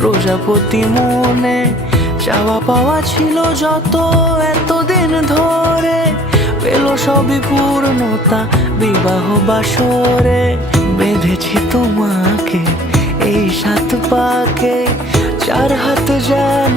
প্রজাপতি মনে চাওয়া পাওয়া ছিল যত এতদিন ধরে, পেল সবই পূর্ণতা বিবাহ বাসরে। বেঁধেছি তোমাকে এই সাত পাকে, চার হাত যেন